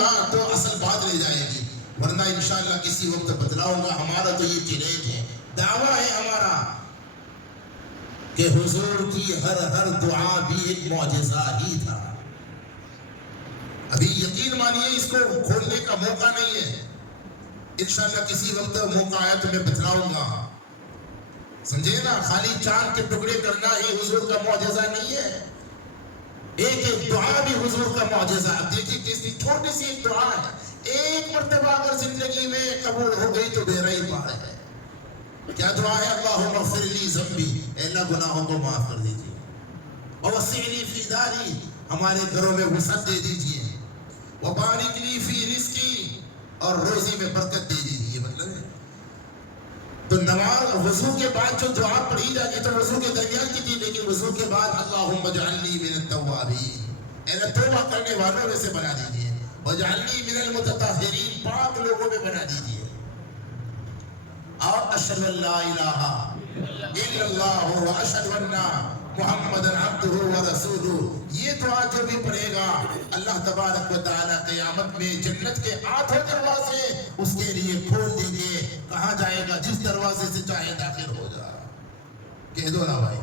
گا تو اصل بات رہ جائے گی، ورنہ انشاءاللہ کسی وقت بتلاؤں گا. ہمارا تو یہ چیلنج ہے، دعویٰ ہے ہمارا کہ حضور کی ہر دعا بھی ایک معجزہ ہی تھا. ابھی یقین مانیے اس کو کھولنے کا موقع نہیں ہے، انشاءاللہ کسی وقت موقع آیا تو میں بتلاؤں گا. سمجھے نا، خالی چاند کے ٹکڑے کرنا ہی حضور کا معجزہ نہیں ہے، ایک ایک دعا بھی حضور کا معجزہ. اب دیکھیے کسی چھوٹی سی ایک دعا ہے، ایک مرتبہ اگر زندگی میں قبول ہو گئی تو بیرا ہی پار ہے. کیا دعا ہے؟ اللہم اغفر لی ذنبی، اے اللہ گناہوں کو معاف کر دیجیے. ووسعنی فی داری، ہمارے گھروں میں وسعت دے دیجیے. وبارک لی فی رزقی، اور روزی میں برکت دے دیجیے. مطلب ہے تو نماز وضو کے بعد جو دعا پڑھی جاتی تو وضو کے درمیان کی تھی، لیکن وضو کے بعد اللہم اجعلنی من التوابین، اے اللہ توبہ کرنے والوں میں سے بنا دیجیے. واجعلنی من المتطہرین، پاک لوگوں میں بنا دیجیے. اور اشہد ان لا الہ الا اللہ واشہد ان محمد عبدہ ورسولہ، یہ دعا جو بھی پڑھے گا اللہ تبارک و تعالی قیامت میں جنت کے 8 دروازے اس کے لیے کھول دیں گے. کہاں جائے گا؟ جس دروازے سے چاہے داخل ہو جا. کہہ دو نا بھائی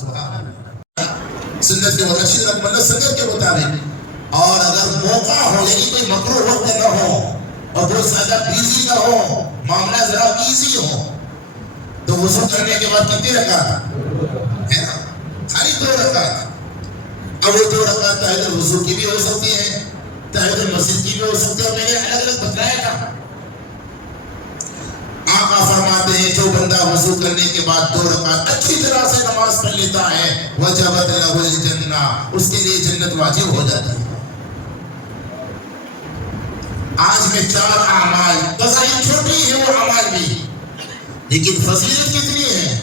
سبحان اللہ. سنت کے مطابق سنت کے مطابق، اور اگر موقع ہو یعنی کوئی مکروہ وقت نہ ہو اور بہت زیادہ بیزی نہ ہو، معاملہ ذرا ایزی ہو، تو وضو کرنے کے بعد کتنی رکعت ہے نا؟ خالی 2 رکعت. اب وہ 2 رکعت تحیۃ الوضو کی بھی ہو سکتی ہے، تحیۃ المسجد کی بھی ہو سکتی ہے. میں نے الگ الگ بتلایا تھا. آقا فرماتے ہیں جو بندہ وضو کرنے کے بعد 2 رکعت اچھی طرح سے نماز پڑھ لیتا ہے وجبت لہ الجنہ، اس کے لیے جنت واجب ہو جاتی ہے. آج میں 4 اعمال، بظاہر چھوٹی ہے وہ اعمال بھی، لیکن فضیلت کتنی ہے.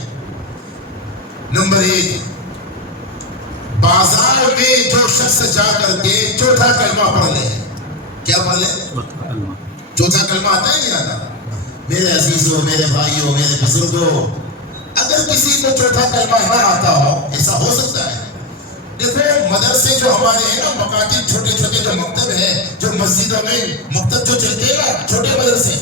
نمبر 1، بازار میں جو شخص جا کر کے چوتھا کلمہ پڑھ لے. کیا پڑھ لے؟ چوتھا کلمہ آتا ہے نہیں آتا؟ میرے عزیزوں، میرے بھائیوں، میرے بزرگوں، اگر کسی کو چوتھا کلمہ نہ آتا ہو، ایسا ہو سکتا ہے. دیکھو مدرسے جو ہمارے ہیں نا، مکاتب چھوٹے چھوٹے جو مکتب ہے، جو مسجدوں میں مکتب جو چلتے ہیں نا چھوٹے مدرسے،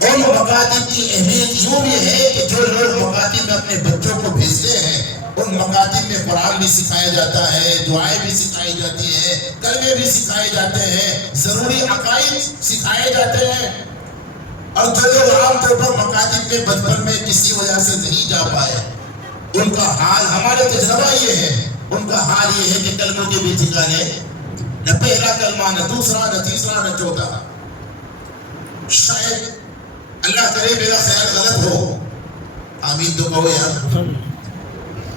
ان مکاتب کی اہمیت یوں بھی ہے کہ جو لوگ مکاتب میں اپنے بچوں کو بھیجتے ہیں، ان مکاتب میں قرآن بھی سکھایا جاتا ہے، دعائیں بھی سکھائی جاتی ہیں، کلمے بھی سکھائے جاتے ہیں، ضروری عقائد سکھائے جاتے ہیں. اور جو لوگ عام طور پر مکاتب میں بچپن میں کسی وجہ سے نہیں جا پائے، ان کا حال، ہمارے تجربہ یہ ہے، ان کا حال یہ ہے کہ کلموں کے بھی ٹھکانے، نہ پہلا کلمہ، نہ دوسرا، نہ تیسرا، نہ چوتھا. شاید اللہ کرے میرا خیال غلط ہو، آمین تو کہو یار.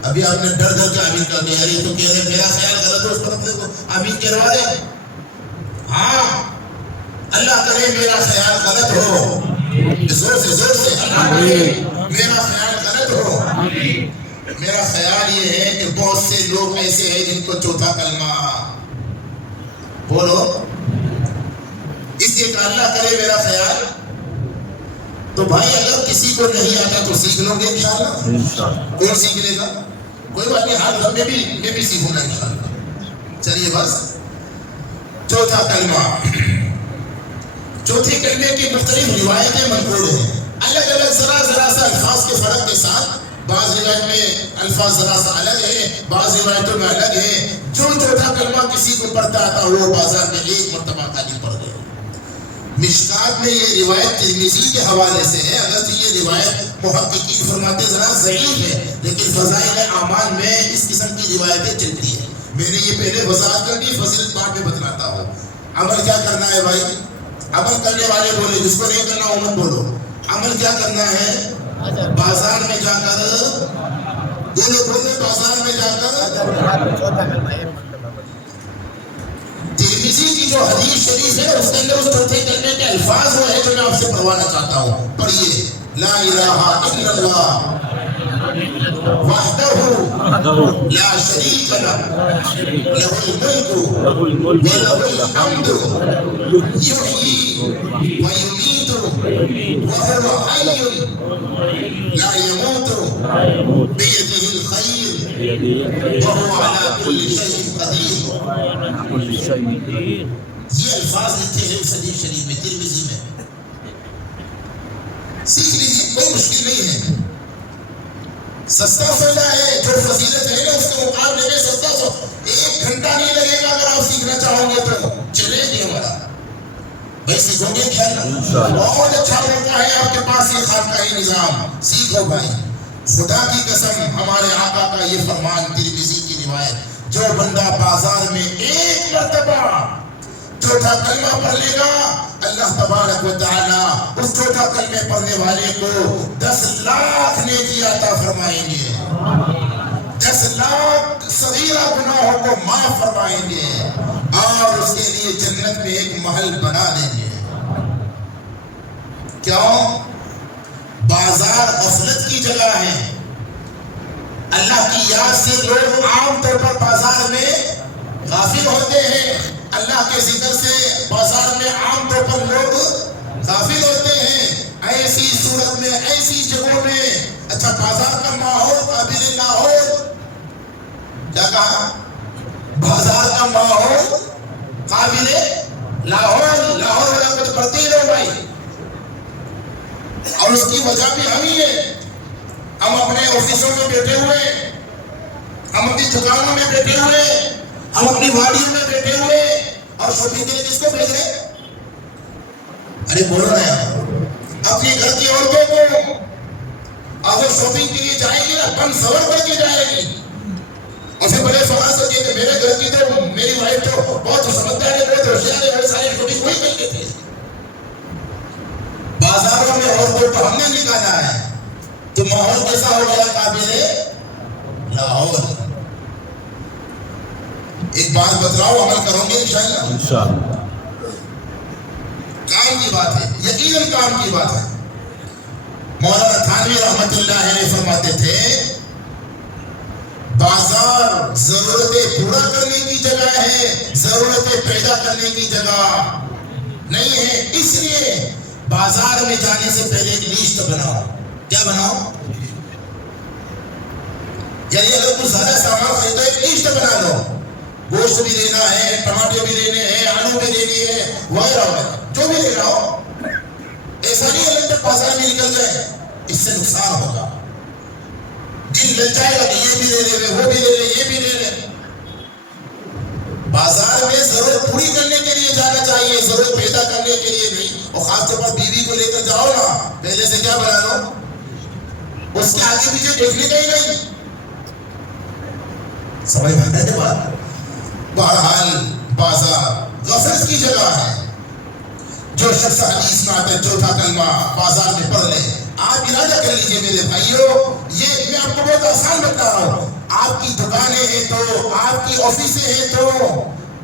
ابھی آپ نے ڈر کے آمین کا کہہ رہی تو کہہ رہے میرا خیال غلط ہو، اس پر اپنے کو آمین کروا دے. ہاں اللہ کرے میرا خیال غلط ہو، زور سے اللہ کرے میرا خیال غلط ہو. میرا خیال یہ ہے کہ بہت سے لوگ ایسے ہیں جن کو چوتھا کلمہ بولو، اس لیے کہ اللہ کرے میرا خیال. تو بھائی اگر کسی کو نہیں آتا تو سیکھ لو گے انشاءاللہ. کون سیکھ لے گا؟ کوئی بات نہیں، ہاتھ میں بھی سیکھوں گا انشاءاللہ. چلیے بس چوتھا کلمہ. چوتھے کلمے کی مختلف روایتیں منقول ہیں، الگ الگ ذرا سا الفاظ کے فرق کے ساتھ. بعض روایت میں الفاظ ذرا سا الگ ہیں، بعض روایتوں میں الگ ہیں. جو چوتھا کلمہ کسی کو پڑھتا آتا وہ بازار میں 1 مرتبہ خالی پڑھ گئے. مشکات میں یہ روایت ترمذی کے حوالے سے ہے، اگرچہ یہ روایت محققین فرماتے ذرا ضعیف ہے، لیکن فضائل اعمال میں اس قسم کی روایتیں چلتی ہیں. میں نے یہ پہلے وضاحت کر دی، فضیلت بعد میں بتلاتا ہوں. عمل کیا کرنا ہے بھائی؟ عمل کرنے والے بولے، جس کو نہیں کرنا وہ مت بولو. عمل کیا کرنا ہے؟ بازار میں جا کر، یہ لوگ بولے بازار میں جا کر. ترمذی کی جو حدیث شریف ہے اس کے اندر اس چوتھے کلمے کے الفاظ وہ ہیں جو میں آپ سے پڑھوانا چاہتا ہوں. پڑھیے، لا الہ الا اللہ وحدہ لا شریک لہ لہ الملک ولہ الحمد یحیی ویمیت وہو حی لا یموت بیدہ الخیر وہو علی کل شیء قدیر. یہ الفاظ لکھے ہیں اس حدیث شریف میں، ترمذی میں، سیکھ لیجیے، کوئی مشکل نہیں ہے، سستا سودا ہے، جو فضیلت ہے نا اس کے مقابلے میں سستا سودا، 1 گھنٹہ نہیں لگے گا اگر آپ سیکھنا چاہو گے تو، چیلنج ہے ہمارا، بھائی سیکھو گے انشاءاللہ، بہت اچھا موقع ہے آپ کے پاس یہ خانقاہی نظام، سیکھو بھائی، خدا کی قسم ہمارے آقا کا یہ فرمان، ترمذی کی روایت، جو بندہ بازار میں 1 مرتبہ چوتھا کلمہ پڑھ لے گا، اللہ تبارک و تعالی اس چوتھا کلمے پڑھنے والے کو 10 لاکھ نیکی عطا فرمائیں گے، 10 لاکھ صغیرہ گناہوں کو معاف فرمائیں گے، اور اس کے لیے جنت میں ایک محل بنا دیں گے۔ کیوں؟ بازار غفلت کی جگہ ہے، اللہ کی یاد سے لوگ عام طور پر بازار میں غافل ہوتے ہیں، اللہ کے ذکر سے بازار میں عام طور پر لوگ غافل ہوتے ہیں، ایسی صورت میں، ایسی جگہوں میں، اچھا بازار کا ماحول قابل لاہور، کیا کہا؟ بازار کا ماحول قابل لاہور، لاہور والا کچھ پڑھتے ہی رہو بھائی، اور اس کی وجہ بھی ہم ہی ہے، ہم اپنے آفسوں میں بیٹھے ہوئے، ہم اپنی دکانوں میں بیٹھے ہوئے، ہم اپنی واڑیوں میں بیٹھے ہوئے، اور شاپنگ کے لیے کس کو بھیج رہے ہیں؟ ارے بولو نا یار، اپنے گھر کی عورتوں کو، اگر شاپنگ کے لیے جائے گی نا بن سور کر کے جائے گی، اور پھر بڑے سوال سے کہ میرے گھر کی تو میری وائف تو بہت سمجھدار ہے، بہت ہوشیار ہے، ساری شاپنگ وہی کر کے تھے۔ بازاروں میں عورتوں کو ہم نے نکالا ہے تو ماحول کیسا ہو گیا؟ قابل لاہور۔ ایک بات بتلاؤ، عمل کرو گے انشاءاللہ؟ کام کی بات ہے، یقیناً کام کی بات ہے۔ مولانا تھانوی رحمت اللہ علیہ فرماتے تھے بازار ضرورتیں پورا کرنے کی جگہ ہے، ضرورتیں پیدا کرنے کی جگہ نہیں ہے، اس لیے بازار میں جانے سے پہلے ایک لسٹ بناؤ۔ کیا بناؤ؟ یعنی اگر کچھ زیادہ سامان خریدو ایک لسٹ بنا لو، گوشت بھی لینا ہے، ٹماٹر بھی لینے ہیں، آلو بھی لینی ہے، وغیرہ وغیرہ جو بھی لینا ہو، ایسا نہیں الگ تک بازار میں نکل گئے، اس سے نقصان ہوگا۔ دل للچائے گا کہ یہ بھی لے لے، وہ بھی لے لے، یہ بھی لے لے۔ بازار میں ضرورت پوری کرنے کے لیے جانا چاہیے، ضرورت پیدا کرنے کے لیے نہیں۔ اور خاص طور پر بیوی کو لے کر جاؤ نا، پہلے سے کیا بنا لو، اس کے آگے پیچھے دیکھنے کا ہی نہیں۔ سمجھ میں آتا ہے بات؟ بہرحال بازار غفلت کی جگہ ہے۔ جو شخص حدیث میں آتا ہے چوتھا کلمہ بازار میں پڑھ لے، آپ ارادہ کر لیجئے میرے بھائیو، یہ میں آپ کو بہت آسان بتا رہا ہوں، آپ کی دکانیں ہیں تو، آپ کی آفسیں ہیں تو،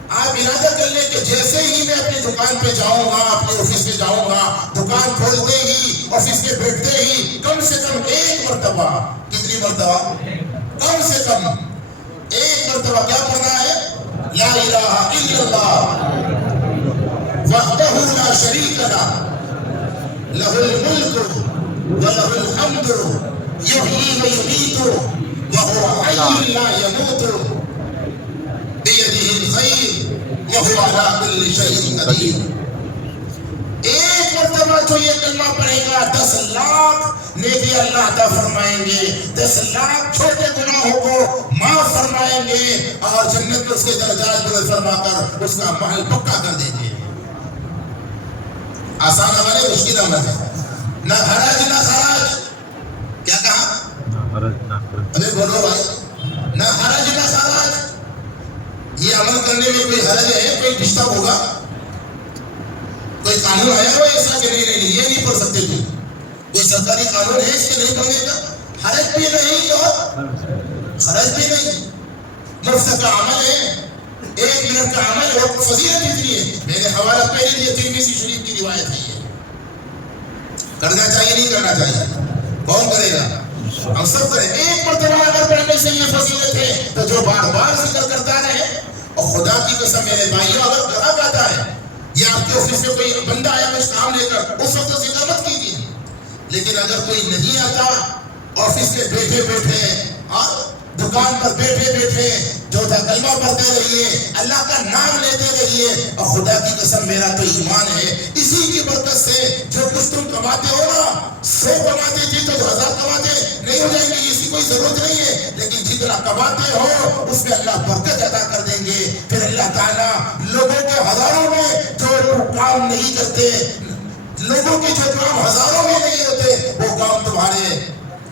آپ ارادہ کر لیں کہ جیسے ہی میں اپنی دکان پہ جاؤں گا، اپنے آفس پہ جاؤں گا، دکان کھولتے ہی، آفس کے بیٹھتے ہی کم سے کم 1 مرتبہ، کتنی مرتبہ؟ کم سے کم 1 مرتبہ کیا پڑھنا ہے؟ لا الہ الا اللہ وحدہ لا شریک لہ لہ الملک وَلَهُ الْحَمْدُ يُحْيِي وَيُمِيتُ وَهُوَ حَيٌّ لَا يَمُوتُ بِيَدِهِ الْخَيْرُ وَهُوَ عَلَىٰ كُلِّ شَيْءٍ قَدِيرٌ۔ 1 مرتبہ جو یہ کلمہ پڑھے گا 10 لاکھ نیکی اللہ عطا فرمائیں گے، 10 لاکھ چھوٹے گناہوں کو معاف فرمائیں گے، اور جنت میں اس کے درجات بلند فرما کر اس کا محل پکا کر دیں گے۔ آسان عمل ہے، مشکل عمل ہے، نہ حرج نہ خراج۔ کیا کہا؟ ابھی بولو بھائی، نہ حرج نہ خراج۔ یہ عمل کرنے میں کوئی حرج ہے؟ کوئی ڈسٹرب ہوگا؟ کوئی قانون آیا ہوا ایسا کہ نہیں یہ نہیں پڑھ سکتے تم؟ کوئی سرکاری قانون ہے اس کے نہیں پڑھنے کا؟ حرج بھی نہیں اور خرج بھی نہیں، مفت کا عمل ہے، 1 منٹ کا عمل ہے، اور فضیلت اتنی ہے۔ میں نے حوالہ پہلے دیا، ترمذی شریف کی روایت ہے۔ یہ کرنا چاہیے نہیں کرنا چاہیے؟ کون کرے گا؟ ہم سب کریں۔ 1 مرتبہ اگر پڑھنے سے یہ فضیلت ہے تو جو بار بار ذکر کرتا رہے، اور خدا کی قسم میرے بھائیوں اگر گراہک آتا ہے یا آپ کے آفس میں کوئی بندہ آیا کچھ کام لے کر، اس وقت ذکر مت کیجیے، لیکن اگر کوئی نہیں آتا، آفس میں بیٹھے بیٹھے اور دکان پر بیٹھے بیٹھے چوتھا کلمہ پڑھتے رہیے، اللہ کا نام لیتے رہیے، اور خدا کی قسم میرا تو ایمان ہے اسی کی برکت سے جو کچھ تم کماتے ہو نا، 100 کماتے تھے تو 1000 کماتے نہیں ہو جائیں گے، اس کی کوئی ضرورت نہیں ہے، لیکن جتنا کماتے ہو اس میں اللہ برکت عطا کر دیں گے۔ پھر اللہ تعالیٰ لوگوں کے ہزاروں میں جو کام نہیں کرتے، لوگوں کے جو کام ہزاروں میں نہیں ہوتے، وہ کام تمہارے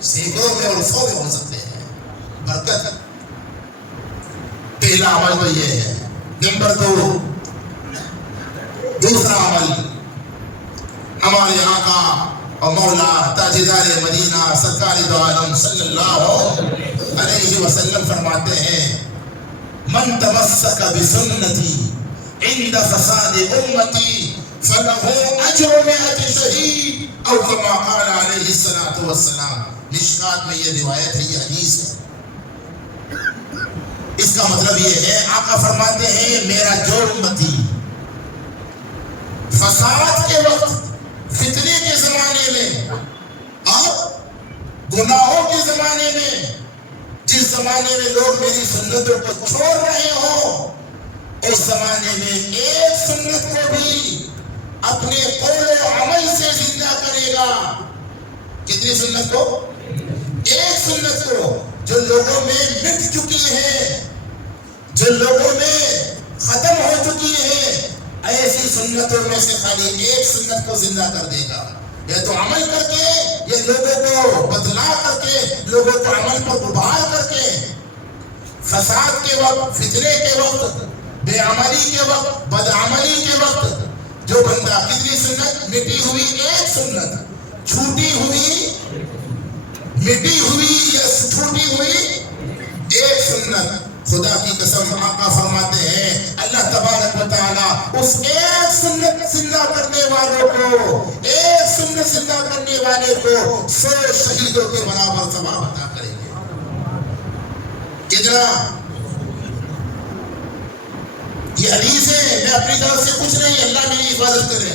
سینکڑوں میں اور 100 میں ہو سکتے ہیں۔ برکت پہلا عمل تو یہ ہے۔ نمبر 2، دوسرا عمل، ہمارے آقا اور مولا تاجدار مدینہ سرکار دو عالم صلی اللہ علیہ وسلم فرماتے ہیں، من تمسک بسنتی عند فساد امتی فلہ اجر 100 شہید او کما قال علیہ الصلوۃ والسلام۔ مشکات میں یہ روایت ہے، یہ حدیث ہے۔ اس کا مطلب یہ ہے، آقا فرماتے ہیں میرا جو امتی فساد کے وقت، فتنے کے زمانے میں اور گناہوں کے زمانے میں، جس زمانے میں لوگ میری سنتوں کو چھوڑ رہے ہوں، اس زمانے میں ایک سنت کو بھی اپنے قول و عمل سے زندہ کرے گا۔ کتنی سنت کو؟ ایک سنت کو جو لوگوں میں مٹ چکی ہے، جو لوگوں میں ختم ہو چکی ہے، ایسی سنتوں میں سے خالی ایک سنت کو زندہ کر دے گا۔ یا تو عمل کر کے، یا لوگوں کو بدلا کر کے، لوگوں کو عمل پر ابھار کر کے۔ فساد کے وقت، فتنے کے وقت، بے عملی کے وقت، بدعملی کے وقت جو بندہ، کتنی سنت؟ مٹی ہوئی ایک سنت، چھوٹی ہوئی، مٹی ہوئی یا چھوٹی ہوئی ایک سنت۔ خدا کی قسم آقا فرماتے ہیں اللہ تبارک و تعالیٰ اس ایک سنت زندہ کرنے والوں کو، ایک سنت زندہ کرنے والے کو 100 شہیدوں کے برابر ثواب عطا کریں گے۔ کتنا؟ یہ حدیث ہے، میں اپنی طرف سے کچھ نہیں، اللہ میری حفاظت کرے۔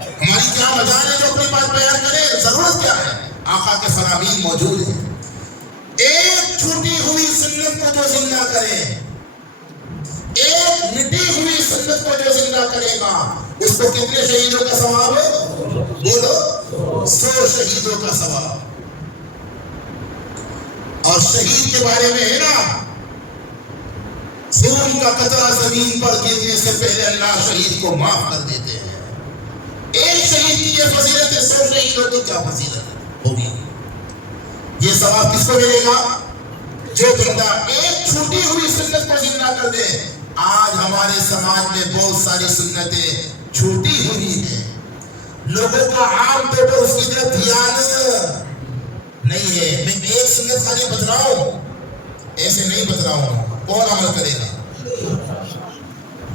ہماری کیا مجال ہے جو اپنی بات بیان کرے؟ ضرورت کیا ہے؟ آقا کے فرامین موجود ہیں۔ ایک چھوٹی ہوئی سنت کو جو زندہ کرے، ایک مٹی ہوئی سنت کو جو زندہ کرے گا، اس کو کتنے شہیدوں کا ثواب ہے؟ بولو، 100 شہیدوں کا ثواب۔ اور شہید کے بارے میں ہے نا، خون کا قطرہ زمین پر گرنے سے پہلے اللہ شہید کو معاف کر دیتے ہیں۔ ایک شہید کی یہ فضیلت ہے، 100 شہیدوں کی کیا فضیلت ہوگی؟ یہ ثواب کس کو ملے گا؟ جو بندہ ایک چھوٹی ہوئی سنت کو زندہ کر دے۔ آج ہمارے سماج میں بہت ساری سنتیں چھوٹی ہوئی ہیں، لوگوں کا عام طور پر اس کی طرف دھیان نہیں ہے۔ میں ایک سنت خالی بتلاؤں، ایسے نہیں بتلاؤں، کون عمل کرے گا؟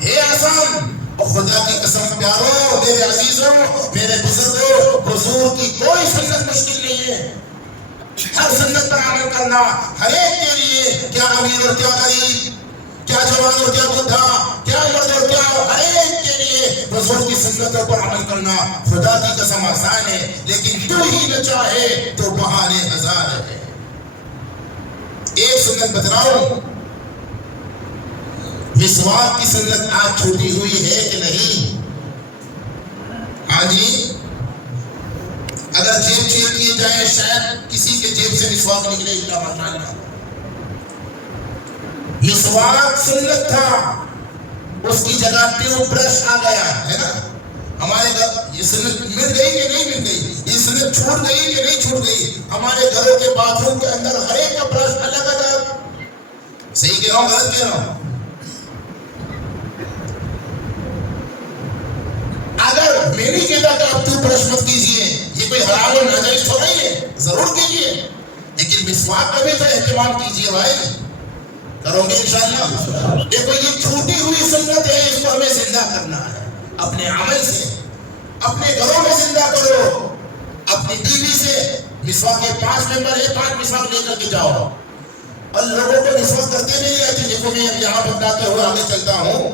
ہے آسان؟ اور خدا کی قسم پیاروں، میرے عزیزوں، میرے بزرگوں، حضور کی کوئی سنت مشکل نہیں ہے۔ ہر سنت پر عمل کرنا ہر ایک کے لیے، کیا امیر اور کیا غریب، کیا جوان اور کیا بوڑھا، کیا مرد اور کیا، ہر ایک کے لیے حضور کی سنتوں پر عمل کرنا خدا کی قسم آسان ہے، لیکن تو ہی نہ چاہے تو بہانے ہزار ہے۔ ایک سنت بتلاؤں، مسواک کی سنت آج چھوٹی ہوئی ہے کہ نہیں؟ ہاں جی، اگر جیب چیک کیے جائیں شاید کسی کے جیب سے مسواک نکلے گا، ماشاءاللہ۔ مسواک سنت تھا، اس کی جگہ ٹیوب برش آ گیا ہے نا۔ ہمارے گھر یہ سنت مل گئی کہ نہیں مل گئی؟ یہ سنت چھوٹ گئی کہ نہیں چھوٹ گئی؟ ہمارے گھروں کے باتھ روم کے اندر ہر ایک کا برش الگ الگ۔ صحیح کہہ رہا ہوں غلط کہہ رہا ہوں؟ اگر میری کہتا کہ اب تو برش مت کیجیے، یہ کوئی حرام اور ناجائز تو نہیں ہے، ضرور کیجیے، لیکن مسواک کا بھی تو اہتمام کیجیے بھائی۔ کرو گے انشاءاللہ؟ دیکھو یہ چھوٹی ہوئی سنت ہے، اس کو ہمیں زندہ کرنا ہے اپنے عمل سے۔ اپنے گھروں میں زندہ کرو، اپنی بیوی سے مسواک کے 5 ممبر ہے، 5 مسواک لے کر کے جاؤ، اور لوگوں کو مسواک کرتے نہیں رہتے۔ دیکھو میں یہاں بتاتے ہوئے آگے چلتا ہوں،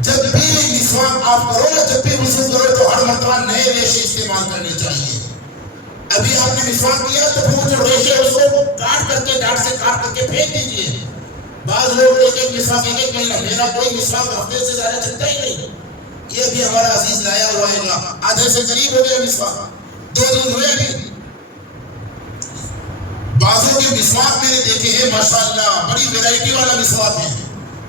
جب بھی مسواک آپ کرو نا، جب بھی وضو کرو تو ہر مرتبہ نئے ریشے استعمال کرنے چاہیے۔ ابھی آپ نے مسواک کیا تو وہ جو ریشے اس کو کاٹ کر کے، ڈاٹ سے کاٹ کر کے پھینک دیجیے۔ بعض لوگ ایک مسواک ایک مہینہ، میرا کوئی مسواک ہفتے سے زیادہ چلتا ہی نہیں. یہ بھی ہمارا عزیز لایا ہوا ہے، آدھے سے قریب ہو گیا مسواک، 2 دن ہوئے بھی. بعضوں کے مسواک میں نے دیکھے ہیں ماشاءاللہ بڑی ویرائٹی والا مسواک ہے.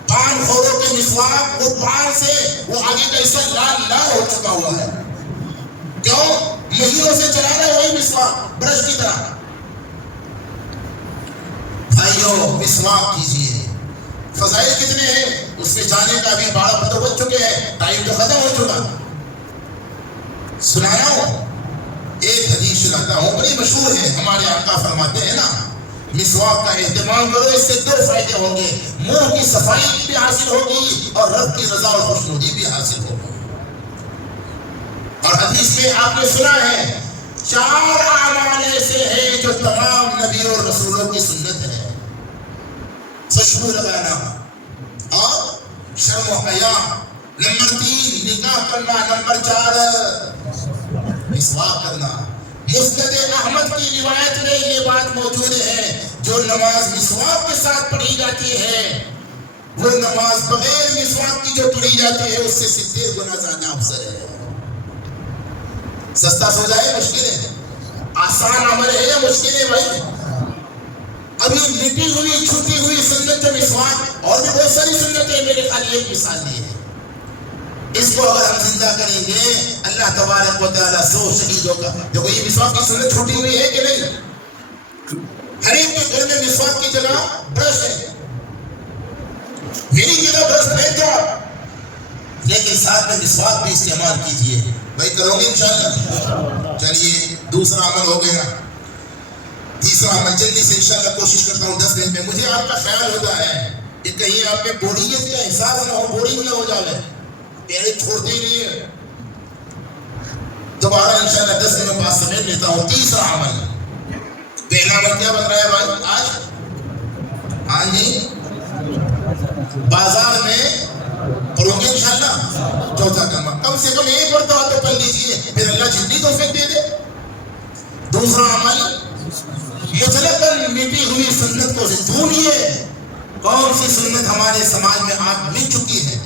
پان خوروں کے مسواک، وہ پان سے وہ آگے کا حصہ لال لال ہو چکا ہوا ہے. کیوں؟ مہینوں سے چلا رہا ہے وہی مسواک برش کی طرح. بھائیو مسواک کیجیے. فضائل کتنے ہیں اس میں جانے کا ابھی 12 پتہ بج چکے ہیں، ٹائم تو ختم ہو چکا. سنایا ہوں ایک حدیث سناتا ہوں، بڑی مشہور ہے. ہمارے آقا فرماتے ہیں نا مسواک کا اہتمام کرو، اس سے 2 فائدے ہوں گے، منہ کی صفائی بھی حاصل ہوگی اور رب کی رضا اور خوشنودی بھی حاصل ہوگی. اور حدیث میں آپ نے سنا ہے 4 اعمال ایسے ہیں جو تمام نبیوں اور رسولوں کی سنت ہے. خوشبو لگانا اور شرم و حیا، نمبر 3 نکاح کرنا، نمبر 4 مسواک کرنا. مسند احمد کی روایت میں یہ بات موجود ہے، جو نماز مسواک کے ساتھ پڑھی جاتی ہے وہ نماز بغیر مسواک کی جو پڑھی جاتی ہے اس سے 70 گنا زیادہ افضل ہے. سستا سو جائے مشکل ہے، آسان عمل ہے یا مشکل ہے بھائی؟ ابھی مٹی ہوئی چھوٹی ہوئی سنت جو مسواک، اور بھی بہت ساری سنتیں، میں نے خالی ایک مثال دی ہے. اس کو اگر ہم زندہ کریں گے اللہ تبارک و تعالیٰ 100 شہیدوں کا. دیکھو یہ مسواک کی سنت چھوٹی ہوئی ہے کہ نہیں؟ ہر ایک کے گھر میں مسواک کی جگہ برش ہے، میری جگہ برش پھینک دو، لیکن ساتھ میں مسواک بھی استعمال کیجیے. بھائی کرو گے انشاءاللہ؟ چلیے دوسرا عمل ہو گیا. تیسرا عمل جلدی سے انشاءاللہ کوشش کرتا ہوں 10 منٹ میں. مجھے آپ کا خیال ہوتا ہے کہ کہیں آپ میں بوڑھیت کا احساس نہ ہو، بورنگ نہ ہو جائے، پیارے چھوڑتے ہی نہیں ہے. دوبارہ انشاءاللہ 10 منٹ بعد سمیٹ لیتا ہوں. تیسرا عمل، پہلا عمل کیا بن رہا ہے بھائی آج؟ ہاں جی بازار میں پڑھو گے انشاءاللہ. چوتھا کم سے کم ایک مرتبہ تو پڑھ لیجیے، پھر اللہ جتنی توفیق دے دے. دوسرا عمل مطلقاً مٹی ہوئی سنت کو ڈھونڈیے. کون سی سنت ہمارے سماج میں آج مٹ چکی ہے؟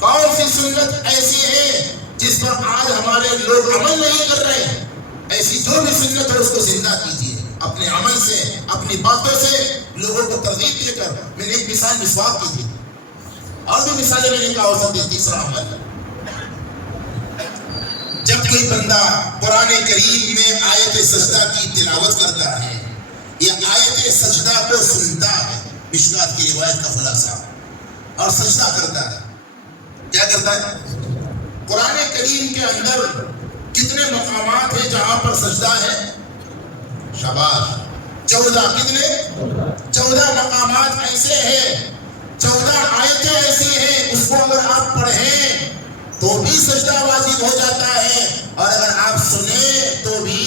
کون سی سنت ایسی ہے جس پر آج ہمارے لوگ عمل نہیں کر رہے ہیں؟ ایسی جو بھی سنت ہے اس کو زندہ کیجیے اپنے عمل سے، اپنی باتوں سے، لوگوں کو ترغیب دے کر. میں نے ایک مثال مسواک کی تھی، اور بھی مثالیں میں نے کہا ہو سکتی. تیسرا عمل، جب کوئی بندہ قرآن کریم میں آیت سجدہ کی تلاوت کرتا ہے یا آیت سجدہ کو سنتا ہے، مشکات کی روایت کا خلاصہ، اور سجدہ کرتا ہے، کیا کرتا ہے؟ قرآن کریم کے اندر کتنے مقامات ہیں جہاں پر سجدہ ہے؟ شاباش، 14. کتنے؟ 14 مقامات ایسے ہیں، 14 آیتیں ایسی ہیں، اس کو اگر آپ پڑھیں تو بھی سجدہ واجب ہو جاتا ہے، اور اگر آپ سنیں تو بھی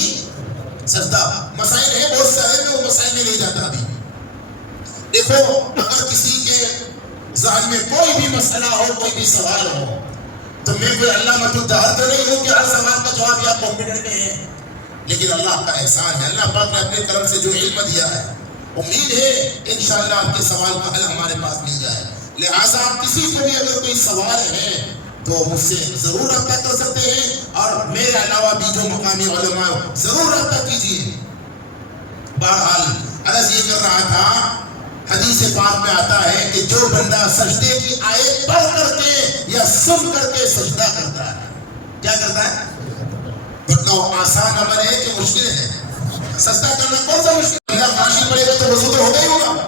سجدہ. مسائل ہیں بہت سارے، میں وہ مسائل میں نہیں جاتا ابھی. دیکھو اگر کسی کے ذہن میں کوئی بھی مسئلہ ہو، کوئی بھی سوال ہو، تو میں کوئی علامہ الدہر تو نہیں ہوں کہ ہر سوال کا جواب آپ کانفیڈنٹ میں ہیں، لیکن اللہ کا احسان ہے، اللہ پاک نے اپنے کرم سے جو علم دیا ہے، امید ہے انشاءاللہ آپ کے سوال کا حل ہمارے پاس مل جائے. لہٰذا آپ کسی کو بھی اگر کوئی سوال ہے تو مجھ سے ضرور رابطہ کر سکتے ہیں، اور میرے علاوہ بھی جو مقامی علماء ضرور رابطہ کیجیے. بہرحال عرض یہ کر رہا تھا، حدیث پاک میں آتا ہے کہ جو بندہ سجدے کی آیت پڑھ کر کے یا سن کر کے سجدہ کرتا ہے، کیا کرتا ہے؟ بتاؤ آسان عمل ہے کہ مشکل ہے؟ سجدہ کرنا کون سا مشکل؟ بندہ کاشی پڑے گا تو وضو تو ہوگا ہی ہوگا.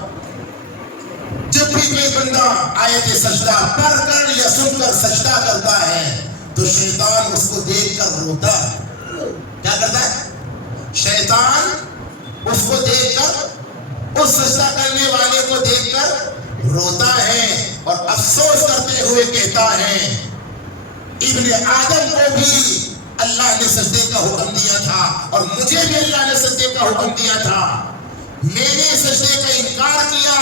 جب بھی کوئی بندہ آیت سجدہ پڑھ کر یا سن کر سجدہ کرتا ہے تو شیطان اس کو دیکھ کر روتا ہے. کیا کرتا ہے؟ شیطان اس کو دیکھ کر، اس سجدہ کرنے والے کو دیکھ کر روتا ہے، اور افسوس کرتے ہوئے کہتا ہے ابن آدم کو بھی اللہ نے سجدے کا حکم دیا تھا، اور مجھے بھی اللہ نے سجدے کا حکم دیا تھا، میں نے سجدے کا انکار کیا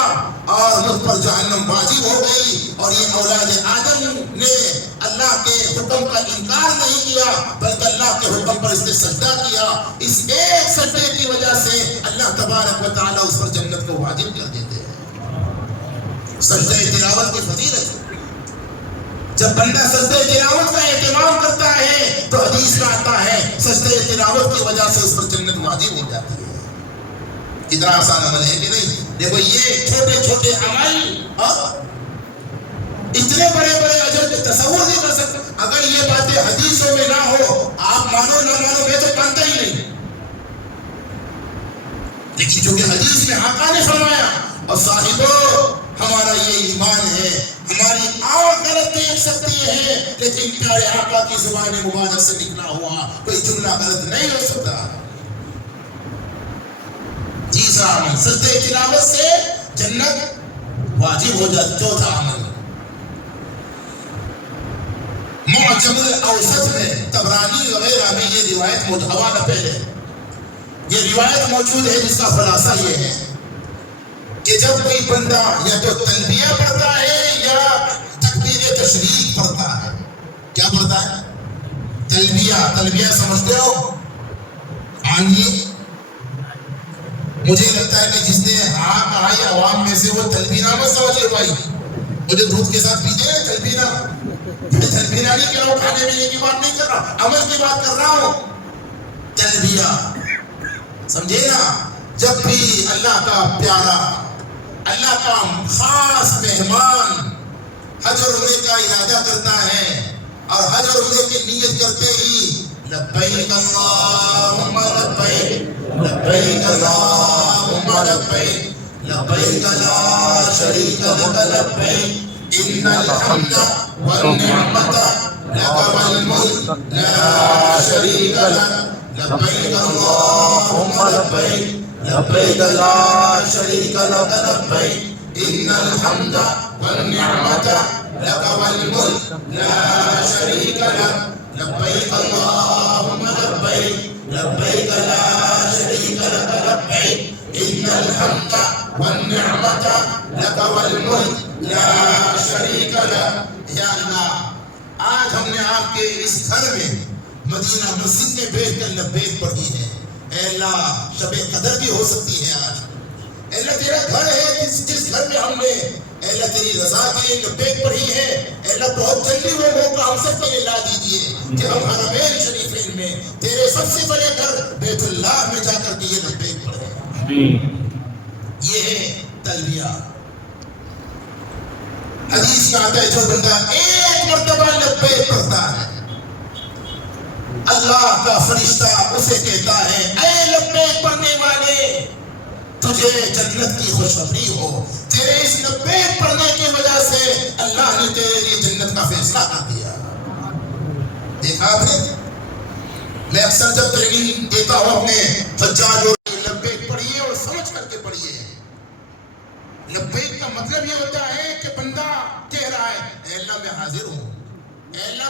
اور مجھ پر جہنم واجب ہو گئی. اور یہ اولاد آدم نے اللہ کے حکم کا انکار نہیں کیا بلکہ اللہ کے حکم پر اس نے سجدہ کیا. اس ایک سجدے کی وجہ سے اللہ تبارک و تعالیٰ اس پر جنت کو واجب کر دیتے ہیں. سجدہ تلاوت کی فضیلت. جب بندہ سجدہ تلاوت کا اہتمام کرتا ہے تو حدیث میں آتا ہے سجدہ تلاوت کی وجہ سے اس پر جنت واجب ہو جاتی ہے. کتنا آسان عمل ہے کہ نہیں؟ دیکھو یہ چھوٹے چھوٹے عمل اتنے بڑے بڑے اجر کے تصور نہیں کر سکتے. اگر یہ باتیں حدیثوں میں نہ ہو، آپ مانو نہ مانو، میں تو مانتا ہی نہیں، لیکن چونکہ حدیث میں آقا نے فرمایا، اور صاحبو ہمارا یہ ایمان ہے. ہماری آنکھ غلط دیکھ سکتی ہے لیکن پیارے آقا کی زبان مبارک سے نکلا ہوا کوئی جملہ غلط نہیں ہو سکتا. تیسرا عمل سجدہ تلاوت سے جنت واجب ہو جاتی. چوتھا عمل معجم الاوسط میں، طبرانی وغیرہ میں یہ روایت حوالہ پہلے یہ روایت موجود ہے جس کا خلاصہ یہ ہے کہ جب کوئی بندہ یا تو تلبیہ پڑھتا ہے یا تکبیر تشریق پڑھتا ہے. کیا پڑھتا ہے؟ تلبیہ سمجھتے ہو؟ آئیے مجھے لگتا ہے کہ جس نے ہاں کہا یہ عوام میں سے وہ تلبیہ مت سمجھے بھائی. مجھے دودھ کے ساتھ پیتے ہیں تلبیہ. میں تلبیہ نہیں کر رہا ہوں، کھانے پینے کی بات نہیں کر رہا، عمل کی بات کر رہا ہوں. تلبیہ سمجھے نا؟ جب بھی اللہ کا پیارا، اللہ کا خاص مہمان حج اور عمرے کا ارادہ کرتا ہے اور حج اور عمرے کی نیت کرتے ہی لبیک اللہم لبیک لبیک اللہم لبیک لبیک لا شریک لک لبیک ان الحمد والنعمت لک والملک لا شریک لک لبیک اللہم لبیک لبیک لا شریک لک لبیک ان الحمد والنعمت لک والملک لا شریک لک لبیک اللہم لبیک لبیک لا شریک لک لبیک ان الحمد والنعمت لک والملک لا شریک لک. یا اللہ، آج ہم نے آپ کے اس گھر میں مدینہ مسجد میں بیٹھ کر لبیک پڑھی ہے. اے اللہ، شب قدر بھی ہو سکتی ہے آج. اے اللہ، تیرا گھر ہے جس گھر میں ہم نے اے اللہ تیری رضا کے لیے لبیک پڑھی ہے. اے اللہ، بہت جلدی وہ موقع ہم سب کے لیے لا دیجیے کہ ہم حرمین شریفین میں تیرے سب سے بڑے گھر بیت اللہ میں جا کر کے یہ لبیک پڑھیں. یہ ہے تلبیہ. حدیث میں آتا ہے جو بندہ ایک مرتبہ لبیک پڑھتا ہے اللہ کا فرشتہ اسے کہتا ہے اے لبیک پڑھنے والے، تجھے جنت کی خوشخبری ہو. تیرے اس لبیک پڑھنے کی وجہ سے اللہ نے تیرے لیے جنت کا فیصلہ کر دیا. دیکھا آپ نے؟ میں اکثر جب ٹریننگ دیتا ہوں اپنے حجاج اور لبیک پڑھیے اور سمجھ کر کے پڑھیے. لبیک کا مطلب یہ ہوتا ہے کہ بندہ کہہ رہا ہے اے اللہ میں حاضر ہوں، اے اللہ